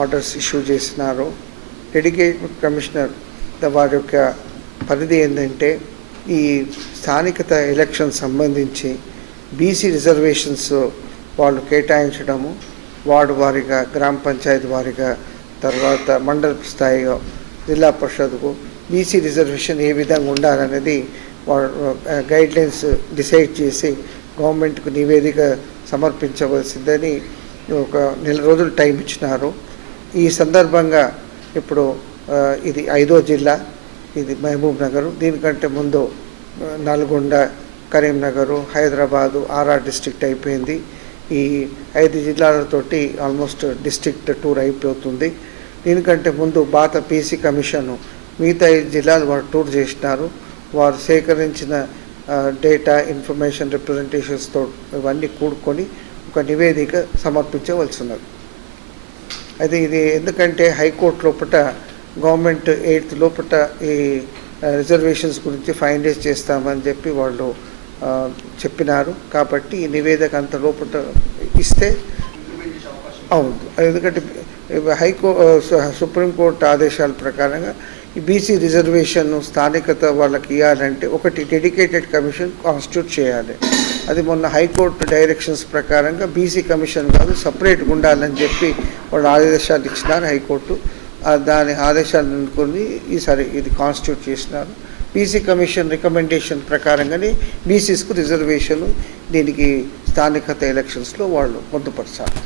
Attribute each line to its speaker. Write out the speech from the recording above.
Speaker 1: Orders issue చేసినారు. Dedicated commissioner వారి యొక్క పరిధి ఏంటంటే ఈ స్థానికత ఎలక్షన్ సంబంధించి బీసీ రిజర్వేషన్స్ వాళ్ళు కేటాయించడము వార్డు వారిగా గ్రామ పంచాయతీ వారిగా తర్వాత మండల స్థాయిగా జిల్లా పరిషత్కు బీసీ రిజర్వేషన్ ఏ విధంగా ఉండాలనేది గైడ్ లైన్స్ డిసైడ్ చేసి గవర్నమెంట్కు నివేదిక సమర్పించవలసిందని ఒక నెల రోజులు టైం ఇచ్చినారు. ఈ సందర్భంగా ఇప్పుడు ఇది ఐదో జిల్లా ఇది మహబూబ్ నగర్. దీనికంటే ముందు నల్గొండ కరీంనగరు హైదరాబాదు ఆర్ఆర్ డిస్ట్రిక్ట్ అయిపోయింది. ఈ ఐదు జిల్లాలతోటి ఆల్మోస్ట్ డిస్టిక్ట్ టూర్ అయిపోతుంది. దీనికంటే ముందు బాత పీసీ కమిషన్ మిగతా ఐదు జిల్లాలు వారు టూర్ చేసినారు. వారు సేకరించిన డేటా ఇన్ఫర్మేషన్ రిప్రజెంటేషన్స్తో ఇవన్నీ కూడుకొని ఒక నివేదిక సమర్పించవలసి ఉన్నది. అది ఇది ఎందుకంటే హైకోర్టు లోపల గవర్నమెంట్ ఎయిత్ లోపల ఈ రిజర్వేషన్స్ గురించి ఫైనలైజ్ చేస్తామని చెప్పి వాళ్ళు చెప్పినారు. కాబట్టి ఈ నివేదిక అంత లోపల ఇస్తే అవును. ఎందుకంటే హైకో సుప్రీంకోర్టు ఆదేశాల ప్రకారంగా ఈ బీసీ రిజర్వేషన్ స్థానికత వాళ్ళకి ఇవ్వాలంటే ఒకటి డెడికేటెడ్ కమిషన్ కాన్స్టిట్యూట్ చేయాలి. అది మొన్న హైకోర్టు డైరెక్షన్స్ ప్రకారంగా బీసీ కమిషన్ కాదు సపరేట్గా ఉండాలని చెప్పి వాళ్ళు ఆదేశాలు ఇచ్చినారు హైకోర్టు. దాని ఆదేశాలు అనుకుని ఈసారి ఇది కాన్స్టిట్యూట్ చేసినారు. బీసీ కమిషన్ రికమెండేషన్ ప్రకారంగానే బీసీస్కు రిజర్వేషన్ దీనికి స్థానికత ఎలక్షన్స్లో వాళ్ళు పొందుపరచాలి